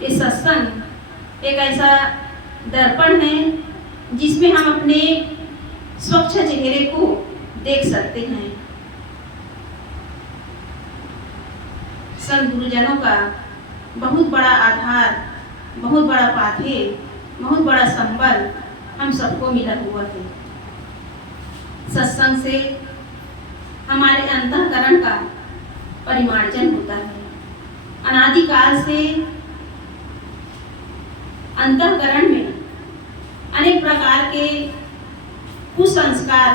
ये सत्संग एक ऐसा दर्पण है जिसमें हम अपने स्वच्छ चेहरे को देख सकते हैं। संत गुरुजनों का बहुत बड़ा आधार, बहुत बड़ा पाथे, बहुत बड़ा संबल हम सबको मिला हुआ है। सत्संग से हमारे अंतःकरण का परिमार्जन होता है। अनादिकाल से अंतःकरण में अनेक प्रकार के कुसंस्कार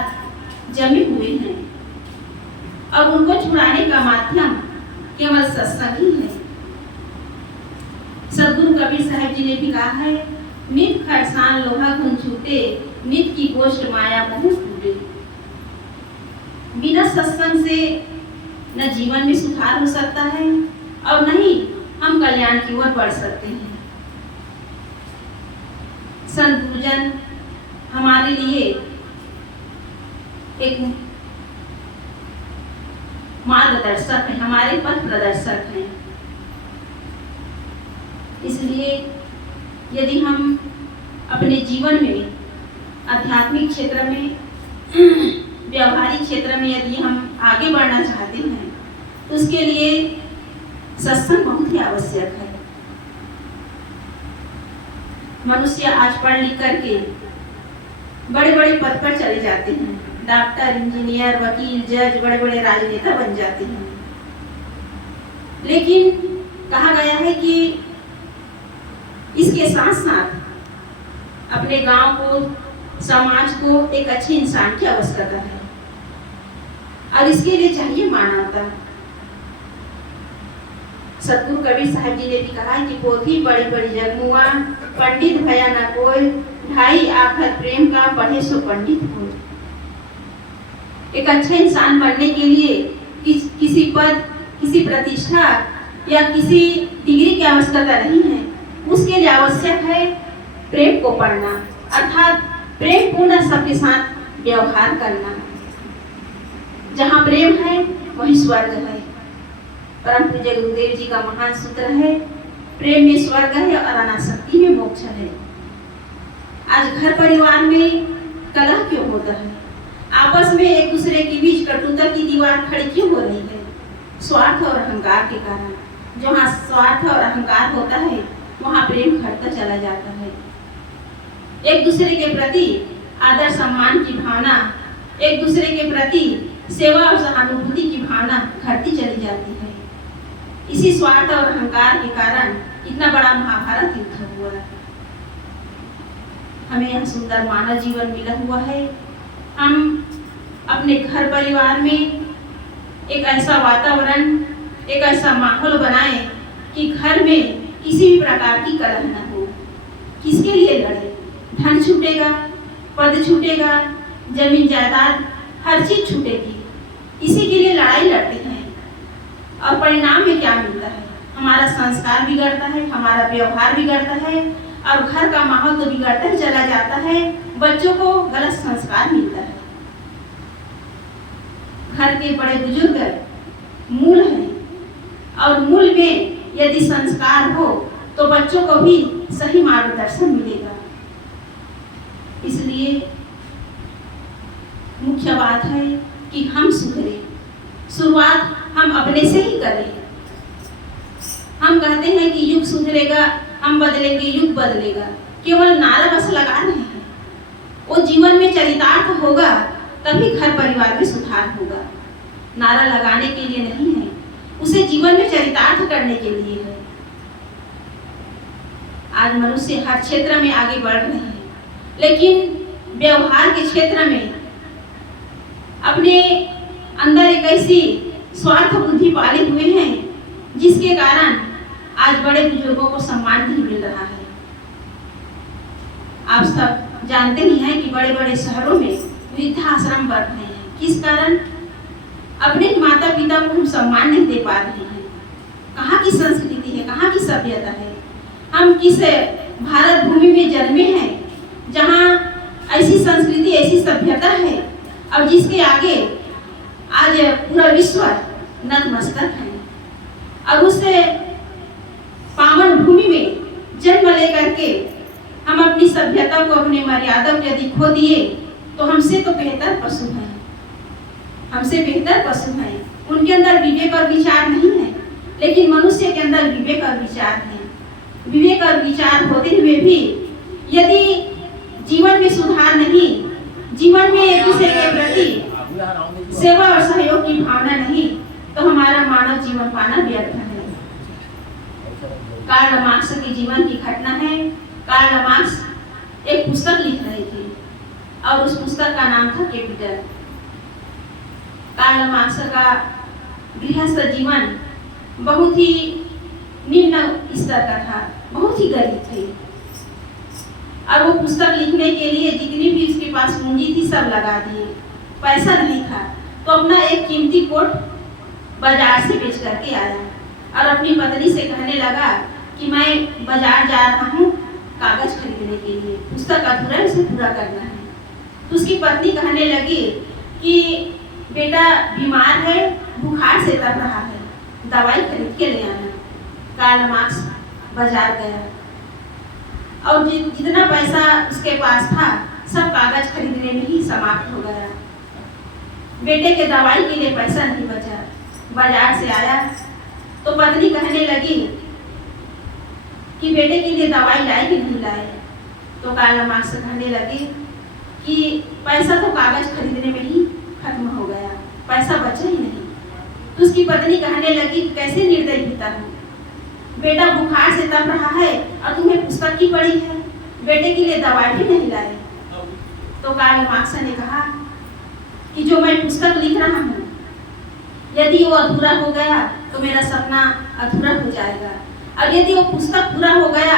जमे हुए हैं और उनको छुड़ाने का माध्यम केवल सत्संग ही है। सदगुरु कबीर साहब जी ने भी कहा है, नित खरसान लोहा घुन छूटे, नित की गोष्ठ माया बहुत टूटे। बिना सत्संग से न जीवन में सुधार हो सकता है और न ही हम कल्याण की ओर बढ़ सकते हैं। संत गुरुजन हमारे लिए एक मार्गदर्शक है, हमारे पथ प्रदर्शक हैं। इसलिए यदि हम अपने जीवन में आध्यात्मिक क्षेत्र में, व्यवहारिक क्षेत्र में यदि हम आगे बढ़ना चाहते हैं तो उसके लिए सत्संग बहुत ही आवश्यक है। मनुष्य आज पढ़ लिख करके बड़े बड़े पद पर चले जाते हैं, डॉक्टर, इंजीनियर, वकील, जज, बड़े बड़े राजनेता बन जाते हैं। लेकिन कहा गया है कि इसके साथ साथ अपने गांव को, समाज को एक अच्छे इंसान की आवश्यकता है और इसके लिए चाहिए मानवता। सतगुरु कबीर साहब जी ने भी कहा कि पोथी बड़ी बड़ी जगमुआ, पंडित भया न कोई, ढाई आखर प्रेम का पढ़े सो पंडित हो। एक अच्छा इंसान बनने के लिए किसी पद, किसी प्रतिष्ठा या किसी डिग्री की आवश्यकता नहीं है। उसके लिए आवश्यक है प्रेम को पढ़ना, अर्थात प्रेम पूर्ण सबके साथ व्यवहार करना। जहाँ प्रेम है वहीं स्वर्ग है। परम पूज्य गुरुदेव जी का महान सूत्र है, प्रेम में स्वर्ग है और अनासक्ति में मोक्ष है। आज घर परिवार में कलह क्यों होता है? आपस में एक दूसरे के बीच कटुता की दीवार खड़ी क्यों हो रही है? स्वार्थ और अहंकार के कारण। जहाँ स्वार्थ और अहंकार होता है वहाँ प्रेम घटता चला जाता है। एक दूसरे के प्रति आदर सम्मान की भावना, एक दूसरे के प्रति सेवा और सहानुभूति की भावना घटती चली जाती है। इसी स्वार्थ और अहंकार के कारण इतना बड़ा महाभारत युद्ध हुआ। हमें यह सुंदर मानव जीवन मिला हुआ है। हम अपने घर परिवार में एक ऐसा वातावरण, एक ऐसा माहौल बनाएं कि घर में किसी भी प्रकार की कलह न हो। किसके लिए लड़े? धन छूटेगा, पद छूटेगा, जमीन जायदाद, हर चीज छूटेगी। इसी के लिए लड़ाई लड़ते हैं और परिणाम में क्या मिलता है? हमारा संस्कार बिगड़ता है, हमारा व्यवहार बिगड़ता है और घर का माहौल तो बिगड़ता ही चला जाता है। बच्चों को गलत संस्कार मिलता है। घर के बड़े बुजुर्ग मूल हैं और मूल में यदि संस्कार हो तो बच्चों को भी सही मार्गदर्शन मिलेगा। इसलिए मुख्य बात है कि हम सुधरे। शुरुआत हम अपने से ही करें। हम कहते हैं कि युग सुधरेगा, हम बदलेंगे, युग बदलेगा। केवल नारा बस लगा रहे हैं। वो जीवन में चरितार्थ होगा तभी घर परिवार में सुधार होगा। नारा लगाने के लिए नहीं है, उसे जीवन में चरितार्थ करने के लिए है। आज मनुष्य हर क्षेत्र में आगे बढ़ रहे हैं, लेकिन व्यवहार के क्षेत्र में अपने अंदर एक ऐसी स्वार्थ बुद्धि पाले हुए हैं जिसके कारण आज बड़े बुजुर्गों को सम्मान नहीं मिल रहा है। आप सब जानते ही हैं कि बड़े बड़े शहरों में वृद्धाश्रम बढ़ रहे हैं। किस कारण? अपने माता पिता को हम सम्मान नहीं दे पा रहे हैं। कहाँ की संस्कृति है, कहाँ की सभ्यता है? हम किस भारत भूमि में जन्मे हैं जहाँ ऐसी संस्कृति, ऐसी सभ्यता है और जिसके आगे आज पूरा विश्व नतमस्तक है। और उस पावन भूमि में पिता को अपने मर्यादा को यदि खो दिए तो हमसे तो बेहतर पशु हैं, हमसे बेहतर पशु हैं। उनके अंदर विवेक और विचार नहीं है, लेकिन मनुष्य के अंदर विवेक और विचार है। विवेक और विचार होते हुए भी यदि जीवन में सुधार नहीं, जीवन में एक दूसरे के प्रति सेवा और सहयोग की भावना नहीं, तो हमारा मानव जीवन पाना व्यर्थ है। कार्ल मार्क्स के जीवन की घटना है। कार्ल मार्क्स एक पुस्तक लिख रहे थे और उस पुस्तक का नाम था कैपिटल। कार्ल मार्क्स का गृहस्थ जीवन बहुत ही निम्न स्तर का था, बहुत ही गरीब थे और वो पुस्तक लिखने के लिए जितनी भी उसके पास पूंजी थी सब लगा दिए। पैसा नहीं था तो अपना एक कीमती कोट बाजार से बेच करके आया और अपनी पत्नी से कहने लगा कि मैं बाजार जा रहा हूँ कागज खरीदने के लिए, पुस्तक अधूरा है, उसे पूरा करना है। तो उसकी पत्नी कहने लगी कि बेटा बीमार है, बुखार से तप रहा है, दवाई खरीद के ले आना। कार्ल मार्क्स बाजार गया और जितना पैसा उसके पास था सब कागज खरीदने में ही समाप्त हो गया। बेटे के दवाई के लिए पैसा नहीं बचा। बाजार से आया तो पत्नी कहने लगी कि बेटे के लिए दवाई लाए कि नहीं लाए। तो कार्ल मार्क्स कहने लगे कि पैसा तो कागज खरीदने में ही खत्म हो गया, पैसा बचा ही नहीं। तो उसकी पत्नी कहने लगी कैसे निर्दयी पिता हूँ, बेटा बुखार से तप रहा है और तुम्हें पुस्तक की पड़ी है, बेटे के लिए दवाई भी नहीं लाए। तो कार्ल मार्क्स ने कहा कि जो मैं पुस्तक लिख रहा हूँ यदि वो अधूरा हो गया तो मेरा सपना अधूरा हो जाएगा, और यदि वो पुस्तक पूरा हो गया